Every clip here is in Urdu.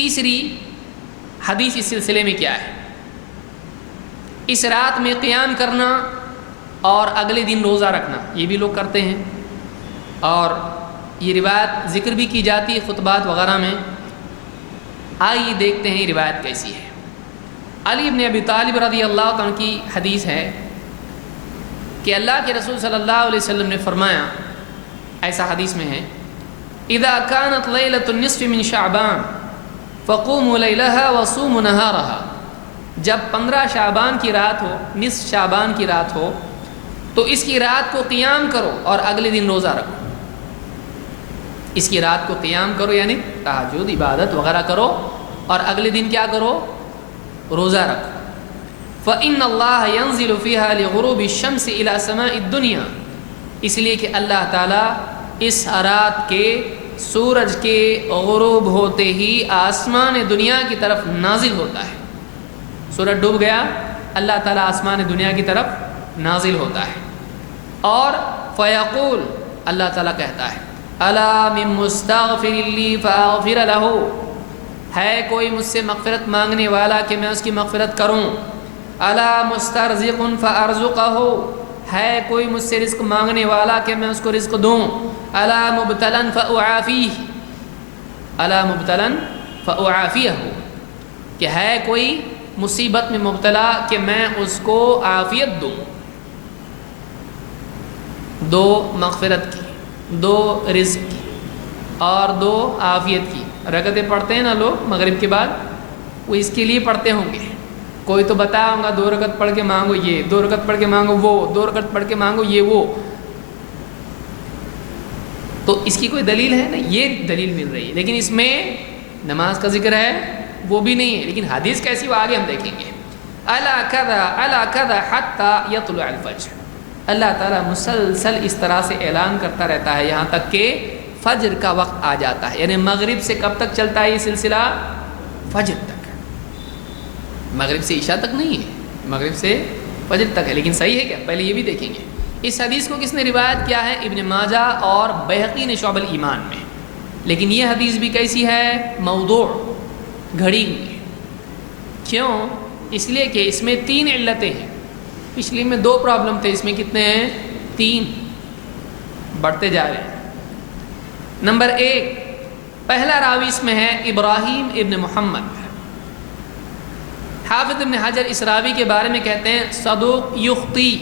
تیسری حدیث اس سلسلے میں کیا ہے؟ اس رات میں قیام کرنا اور اگلے دن روزہ رکھنا، یہ بھی لوگ کرتے ہیں، اور یہ روایت ذکر بھی کی جاتی ہے خطبات وغیرہ میں۔ آئیے دیکھتے ہیں یہ روایت کیسی ہے۔ علی بن ابی طالب رضی اللہ عنہ کی حدیث ہے کہ اللہ کے رسول صلی اللہ علیہ وسلم نے فرمایا، ایسا حدیث میں ہے، اذا كانت ليلة النصف من شعبان فقوموا ليلها وصوموا نهارها، جب 15 شعبان کی رات ہو، نصف شعبان کی رات ہو، تو اس کی رات کو قیام کرو اور اگلے دن روزہ رکھو۔ اس کی رات کو قیام کرو یعنی تہجد عبادت وغیرہ کرو، اور اگلے دن کیا کرو؟ روزہ رکھو۔ فإن اللہ ينزل فيها لغروب الشمس إلى سماء الدنيا، اس لیے کہ اللہ تعالیٰ اس رات کے سورج کے غروب ہوتے ہی آسمان دنیا کی طرف نازل ہوتا ہے۔ سورج ڈوب گیا، اللہ تعالیٰ آسمان دنیا کی طرف نازل ہوتا ہے، اور فیقول، اللہ تعالیٰ کہتا ہے، الا من مستغفر لی فاغفر لہ، ہے کوئی مجھ سے مغفرت مانگنے والا کہ میں اس کی مغفرت کروں؟ الا مسترزق فارزقہ، ہے کوئی مجھ سے رزق مانگنے والا کہ میں اس کو رزق دوں؟ الا مبتلا فاعافیہ، الا مبتلا فاعافیہ، کہ ہے کوئی مصیبت میں مبتلا کہ میں اس کو عافیت دوں۔ دو مغفرت کی، دو رزق کی، اور دو عافیت کی رکعتیں پڑھتے ہیں نا لوگ مغرب کے بعد، وہ اس کے لیے پڑھتے ہوں گے۔ کوئی تو بتایا ہوگا 2 رکعت پڑھ کے مانگو یہ، 2 رکعت پڑھ کے مانگو وہ، 2 رکعت پڑھ کے مانگو یہ وہ، تو اس کی کوئی دلیل ہے نا؟ یہ دلیل مل رہی ہے، لیکن اس میں نماز کا ذکر ہے وہ بھی نہیں ہے، لیکن حدیث کیسی وہ آگے ہم دیکھیں گے۔ الا کذا الا کذا حتی یطلع الفجر، اللہ تعالیٰ مسلسل اس طرح سے اعلان کرتا رہتا ہے یہاں تک کہ فجر کا وقت آ جاتا ہے، یعنی مغرب سے کب تک چلتا ہے یہ سلسلہ؟ فجر تک، مغرب سے عشاء تک نہیں ہے، مغرب سے فجر تک ہے۔ لیکن صحیح ہے کیا؟ پہلے یہ بھی دیکھیں گے۔ اس حدیث کو کس نے روایت کیا ہے؟ ابن ماجہ اور بیہقی نے شعب الایمان میں، لیکن یہ حدیث بھی کیسی ہے؟ موضوع، گھڑی ہوئی ہے۔ کیوں؟ اس لیے کہ اس میں 3 علتیں ہیں، پچھلی میں 2 پرابلم تھے، اس میں کتنے ہیں؟ 3، بڑھتے جا رہے ہیں۔ نمبر 1، پہلا راوی اس میں ہے ابراہیم ابن محمد۔ حافظ ابن حجر اس راوی کے بارے میں کہتے ہیں صدوق یخطی،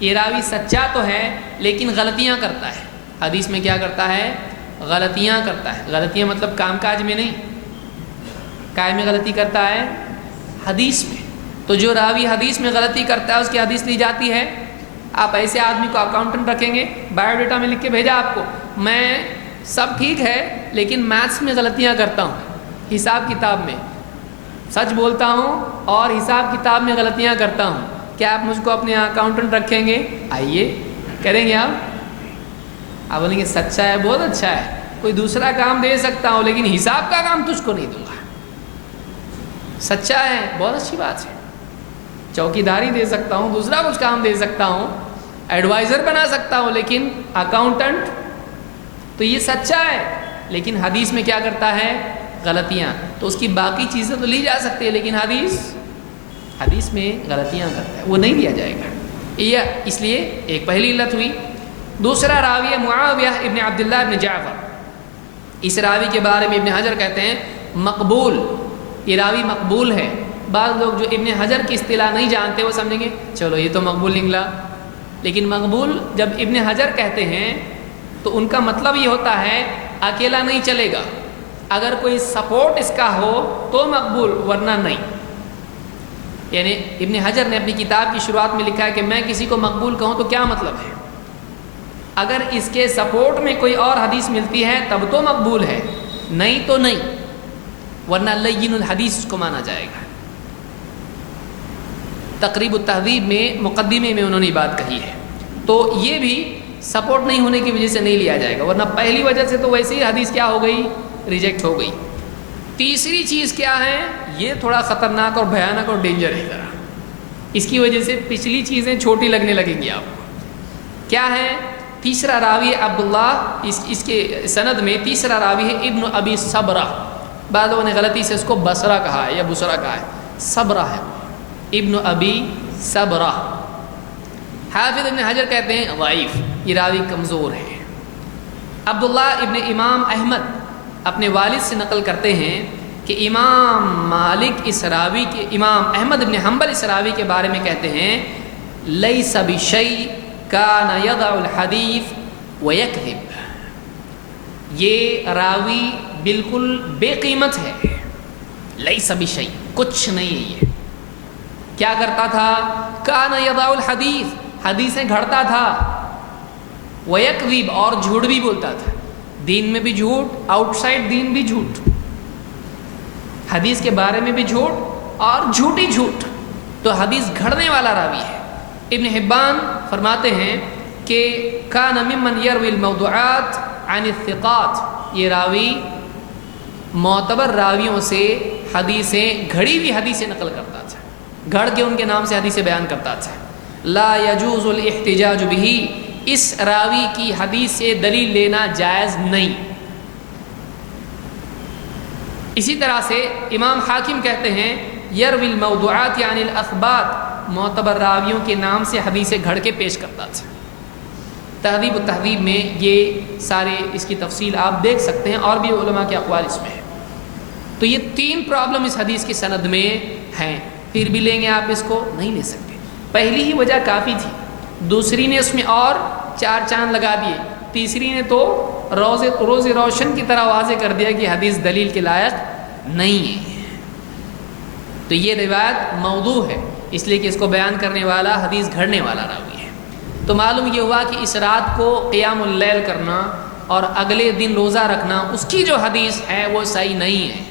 یہ راوی سچا تو ہے لیکن غلطیاں کرتا ہے۔ حدیث میں کیا کرتا ہے؟ غلطیاں کرتا ہے۔ غلطیاں مطلب کام کاج میں نہیں، کائے میں غلطی کرتا ہے؟ حدیث میں۔ تو جو راوی حدیث میں غلطی کرتا ہے اس کی حدیث لی جاتی ہے۔ آپ ایسے آدمی کو اکاؤنٹنٹ رکھیں گے، بایو ڈیٹا میں لکھ کے بھیجا آپ کو، میں سب ٹھیک ہے لیکن میتھس میں غلطیاں کرتا ہوں، حساب کتاب میں سچ بولتا ہوں اور حساب کتاب میں غلطیاں کرتا ہوں، کیا آپ مجھ کو اپنے اکاؤنٹنٹ رکھیں گے؟ آئیے کریں گے آپ بولیں گے سچا ہے، بہت اچھا ہے، کوئی دوسرا کام دے سکتا ہوں لیکن حساب کا کام تجھ کو نہیں دوں گا۔ سچا ہے، بہت اچھی بات ہے، چوکی داری دے سکتا ہوں، دوسرا کچھ کام دے سکتا ہوں، ایڈوائزر بنا سکتا ہوں، لیکن اکاؤنٹنٹ تو یہ سچا ہے، لیکن حدیث میں کیا کرتا ہے؟ غلطیاں۔ تو اس کی باقی چیزیں تو لی جا سکتی ہے لیکن حدیث میں غلطیاں کرتا ہے، وہ نہیں لیا جائے گا۔ یہ اس لیے ایک پہلی علت ہوئی۔ دوسرا راوی معاویہ ابن عبداللہ ابن جعفر، اس راوی کے بارے میں ابن حجر کہتے ہیں مقبول، یہ راوی مقبول ہے۔ بعض لوگ جو ابن حجر کی اصطلاح نہیں جانتے وہ سمجھیں گے چلو یہ تو مقبول نکلا، لیکن مقبول جب ابن حجر کہتے ہیں تو ان کا مطلب یہ ہوتا ہے اکیلا نہیں چلے گا، اگر کوئی سپورٹ اس کا ہو تو مقبول، ورنہ نہیں۔ یعنی ابن حجر نے اپنی کتاب کی شروعات میں لکھا ہے کہ میں کسی کو مقبول کہوں تو کیا مطلب ہے؟ اگر اس کے سپورٹ میں کوئی اور حدیث ملتی ہے تب تو مقبول ہے، نہیں تو نہیں، ورنہ لین الحدیث کو مانا جائے گا۔ تقریب التہذیب میں مقدمے میں انہوں نے بات کہی ہے، تو یہ بھی سپورٹ نہیں ہونے کی وجہ سے نہیں لیا جائے گا، ورنہ پہلی وجہ سے تو ویسے ہی حدیث کیا ہو گئی؟ ریجیکٹ ہو گئی۔ تیسری چیز کیا ہے؟ یہ تھوڑا خطرناک اور بھیانک اور ڈینجر ہے ذرا، اس کی وجہ سے پچھلی چیزیں چھوٹی لگنے لگیں گی آپ کو۔ کیا ہے؟ تیسرا راوی عبداللہ، اس کے سند میں تیسرا راوی ہے ابن ابی صبرہ، بعض لوگوں نے غلطی سے اس کو بصرہ کہا ہے یا بصرہ کہا ہے، صبرہ ہے، ابن ابی صبرہ۔ حافظ ابن حجر کہتے ہیں ضعیف، یہ راوی کمزور ہے۔ عبداللہ ابن امام احمد اپنے والد سے نقل کرتے ہیں کہ امام مالک اس راوی کے، امام احمد ابن حنبل اس راوی کے بارے میں کہتے ہیں لیس بشیء کان یضع الحدیث ویکذب، یہ راوی بالکل بے قیمت ہے، لیس بشیء، کچھ نہیں ہے یہ۔ کیا کرتا تھا؟ کان یضع الحدیث، حدیثیں گھڑتا تھا، ویکذب، اور جھوٹ بھی بولتا تھا، دین میں بھی جھوٹ، آؤٹ سائڈ دین بھی جھوٹ، حدیث کے بارے میں بھی جھوٹ اور جھوٹی جھوٹ، تو حدیث گھڑنے والا راوی ہے۔ ابن حبان فرماتے ہیں کہ کان ممن یروی الموضوعات عن الثقات، یہ راوی معتبر راویوں سے حدیثیں، گھڑی ہوئی حدیثیں نقل کرتا تھا، گھڑ کے ان کے نام سے حدیثیں بیان کرتا تھا۔ لا یجوز الاحتجاج بہ، اس راوی کی حدیث سے دلیل لینا جائز نہیں۔ اسی طرح سے امام حاکم کہتے ہیں یروی الموضوعات یعنی الاثبات، معتبر راویوں کے نام سے حدیثیں گھڑ کے پیش کرتا تھا۔ تہذیب التہذیب میں یہ سارے اس کی تفصیل آپ دیکھ سکتے ہیں، اور بھی علماء کے اقوال اس میں ہیں۔ تو یہ 3 پرابلم اس حدیث کی سند میں ہیں، پھر بھی لیں گے آپ اس کو نہیں لے سکتے۔ پہلی ہی وجہ کافی تھی، دوسری نے اس میں اور 4 چاند لگا دیے، تیسری نے تو روز روشن کی طرح واضح کر دیا کہ حدیث دلیل کے لائق نہیں ہے۔ تو یہ روایت موضوع ہے، اس لیے کہ اس کو بیان کرنے والا حدیث گھڑنے والا راوی ہے۔ تو معلوم یہ ہوا کہ اس رات کو قیام اللیل کرنا اور اگلے دن روزہ رکھنا، اس کی جو حدیث ہے وہ صحیح نہیں ہے۔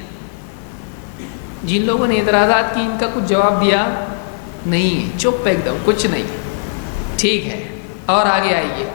جن لوگوں نے اعتراضات کی ان کا کچھ جواب دیا نہیں ہے، چپ ایک دم، کچھ نہیں، ٹھیک ہے۔ اور آگے آئیے،